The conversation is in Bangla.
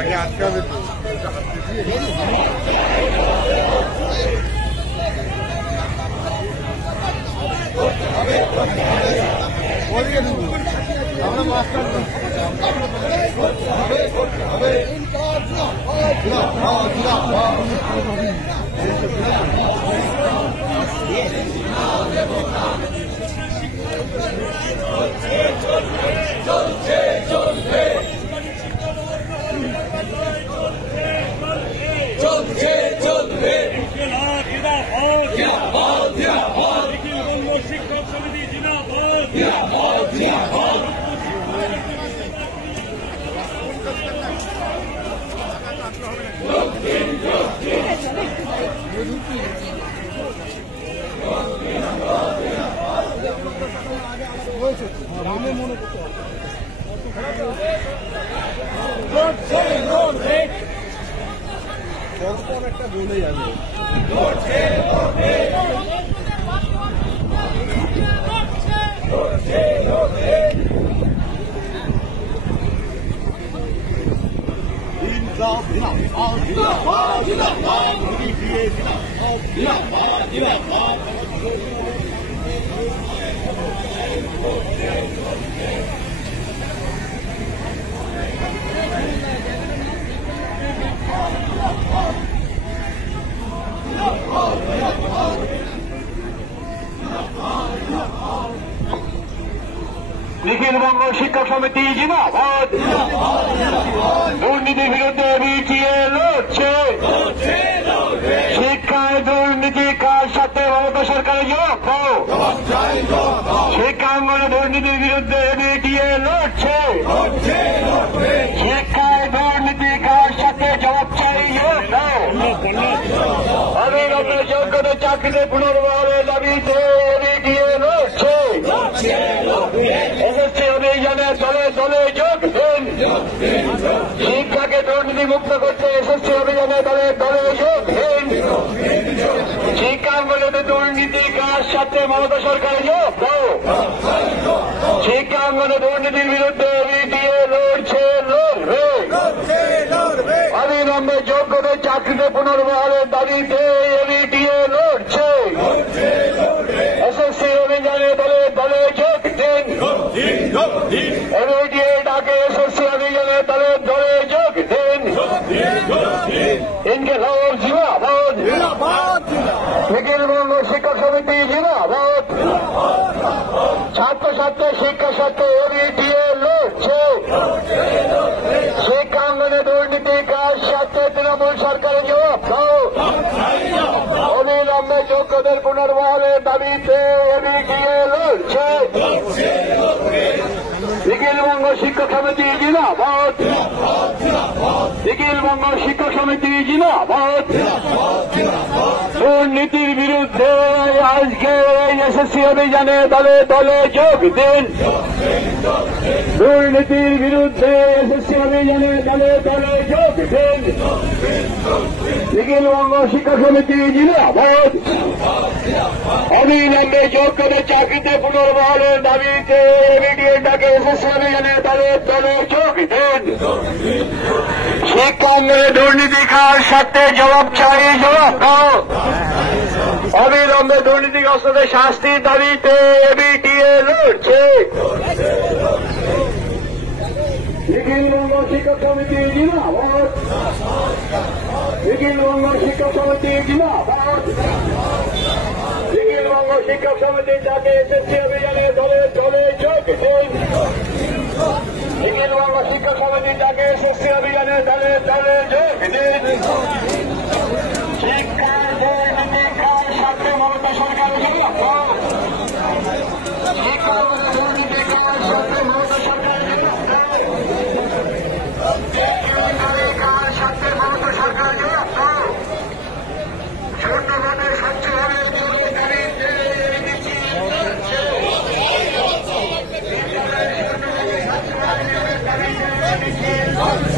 আগে আটকে হবে তো আমরা মাস্টার শিক্ষক সমিতি জিন্দাবাদ। একটা বলে যাবে নিখিলবঙ্গ শিক্ষক সমিতি জিন্দাবাদ। দুর্নীতির বিরুদ্ধে বিটিএ লড়ছে। শিক্ষায় দুর্নীতি কার সাথে মমতা সরকারের জবাব দাও। শিক্ষাঙ্গনে দুর্নীতির বিরুদ্ধে বিটিএ লড়ছে। শিক্ষায় দুর্নীতি কার সাথে জবাব চাই জবাব দাও। অবিলম্বে যোগ্যতা চাকরিতে পুনর্বহালের দাবিতে বিটিএ লড়ছে। এসএসসি অভিযানে দলে দলে যোগ দিন। শিক্ষাকে দুর্নীতি মুক্ত করতে এসএসসি অভিযানে দলে দলে যোগ দিন। শিক্ষাঙ্গনে দুর্নীতি কার সাথে মমতা সরকারের যোগ দাও। শিক্ষাঙ্গনে দুর্নীতির বিরুদ্ধে বিটিএ লড়ছে লড়বে। অবিলম্বে যোগ্যদের চাকরিতে পুনর্বহালের দাবিতে বিটিএ লড়ছে। এসএসসি অভিযানে দলে দলে যোগ দিন। বিটিএ ডাকে এসএসসি অভিযানে দলে দলে যোগ দিন। ইনকিলাব জিন্দাবাদ। নিখিলবঙ্গ শিক্ষক সমিতি জিন্দাবাদ। ছাত্র ছাত্রী শিক্ষা সাথে বিটিএ লড়ছে। শিক্ষাঙ্গনে দুর্নীতি কার সাথে তৃণমূল সরকারের জবাব দাও। অবিলম্বে যোগ্যদের পুনর্বহালের দাবিতে বিটিএ লড়ছে। নিখিলবঙ্গ শিক্ষক সমিতি জিন্দাবাদ। নিখিলবঙ্গ শিক্ষক সমিতি জিন্দাবাদ। দুর্নীতির বিরুদ্ধে আজকে এসএসসি অভিযানে দলে দলে যোগ দিন। দুর্নীতির বিরুদ্ধে এসএসসি অভিযানে দলে দলে যোগ দিন। নিখিলবঙ্গ শিক্ষক সমিতি জিন্দাবাদ। অবিলম্বে যোগ্যদের চাকরিতে পুনর্বহালের দাবিতে বিটিএ ডাকে এসএসসি অভিযানে দলে দলে যোগ দিন। শিক্ষাঙ্গনে দুর্নীতি কার সাথে জবাব চাই জবাব দাও। অবিলম্বে দুর্নীতিগ্রস্তদের শাস্তির দাবিতে বিটিএ লড়ছে। নিখিলবঙ্গ শিক্ষক সমিতি জিন্দাবাদ। নিখিলবঙ্গ শিক্ষক সমিতি জিন্দাবাদ। নিখিলবঙ্গ শিক্ষক সমিতি যাকে এসএসসি অভিযানে দলে দলে যোগ দিন। নিখিলবঙ্গ শিক্ষক সমিতি যাকে এসএসসি অভিযানে দলে দলে যোগ দিন। শিক্ষার দুর্নীতি কার সাথে মমতা সরকারের জবাব দাও। শিক্ষার দুর্নীতি কার সাথে মমতা সরকারের জবাব দাও। কার সাথে মমতা সরকারের জবাব দাও। ছোটভাবে স্বচ্ছভাবে দাবিতে হবে